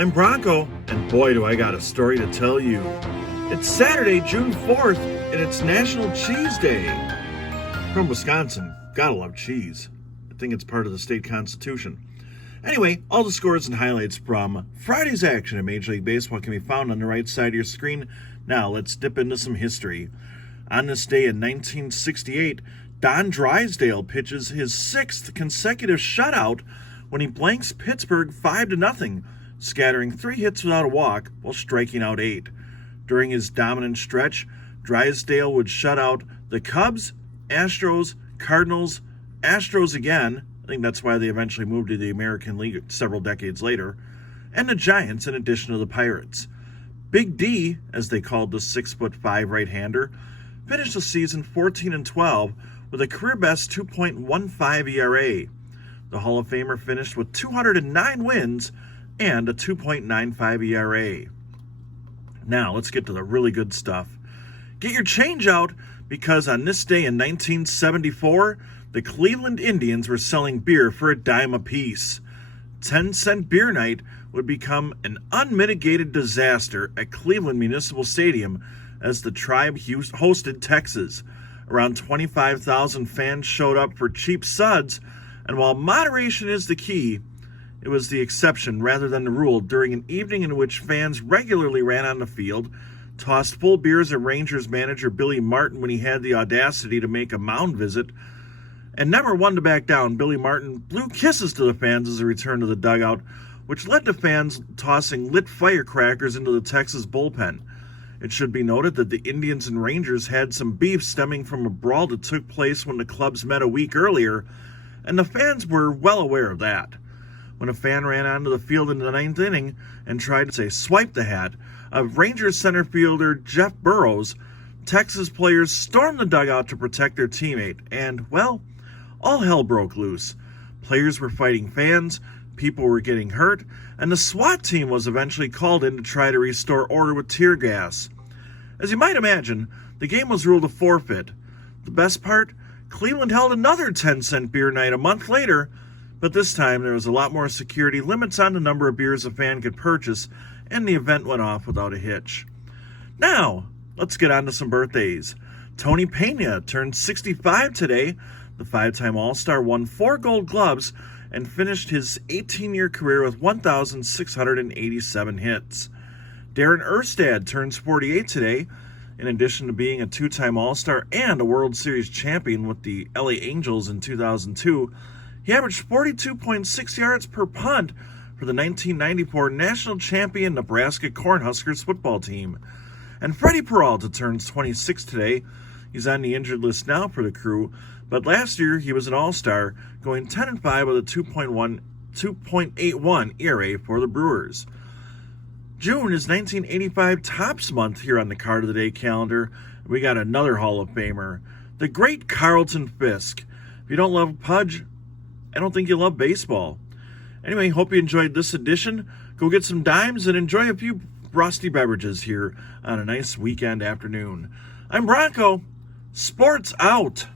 I'm Bronko, and boy do I got a story to tell you. It's Saturday, June 4th, and it's National Cheese Day. From Wisconsin, gotta love cheese. I think it's part of the state constitution. Anyway, all the scores and highlights from Friday's action in Major League Baseball can be found on the right side of your screen. Now, let's dip into some history. On this day in 1968, Don Drysdale pitches his 6th consecutive shutout when he blanks Pittsburgh 5-0, scattering 3 hits without a walk while striking out 8. During his dominant stretch, Drysdale would shut out the Cubs, Astros, Cardinals, Astros again, I think that's why they eventually moved to the American League several decades later, and the Giants in addition to the Pirates. Big D, as they called the 6'5" right-hander, finished the season 14-12 with a career-best 2.15 ERA. The Hall of Famer finished with 209 wins and a 2.95 ERA. Now, let's get to the really good stuff. Get your change out, because on this day in 1974, the Cleveland Indians were selling beer for $0.10 apiece. 10-cent beer night would become an unmitigated disaster at Cleveland Municipal Stadium as the Tribe hosted Texas. Around 25,000 fans showed up for cheap suds, and while moderation is the key, it was the exception rather than the rule during an evening in which fans regularly ran on the field, tossed full beers at Rangers manager Billy Martin when he had the audacity to make a mound visit, and never one to back down. Billy Martin blew kisses to the fans as they returned to the dugout, which led to fans tossing lit firecrackers into the Texas bullpen. It should be noted that the Indians and Rangers had some beef stemming from a brawl that took place when the clubs met a week earlier, and the fans were well aware of that. When a fan ran onto the field in the 9th inning and tried to swipe the hat of Rangers center fielder Jeff Burrows, Texas players stormed the dugout to protect their teammate, and, well, all hell broke loose. Players were fighting fans, people were getting hurt, and the SWAT team was eventually called in to try to restore order with tear gas. As you might imagine, the game was ruled a forfeit. The best part? Cleveland held another 10-cent beer night a month later, but this time there was a lot more security limits on the number of beers a fan could purchase, and the event went off without a hitch. Now, let's get on to some birthdays. Tony Pena turned 65 today. The 5-time All-Star won 4 Gold Gloves and finished his 18-year career with 1,687 hits. Darren Erstad turns 48 today. In addition to being a 2-time All-Star and a World Series champion with the LA Angels in 2002, he averaged 42.6 yards per punt for the 1994 national champion Nebraska Cornhuskers football team. And Freddie Peralta turns 26 today. He's on the injured list now for the Crew, but last year he was an All-Star, going 10-5 with a 2.81 ERA for the Brewers. June is 1985 Tops Month here on the Card of the Day calendar. We got another Hall of Famer, the great Carlton Fisk. If you don't love Pudge, I don't think you love baseball. Anyway, hope you enjoyed this edition. Go get some dimes and enjoy a few frosty beverages here on a nice weekend afternoon. I'm Bronko. Sports out.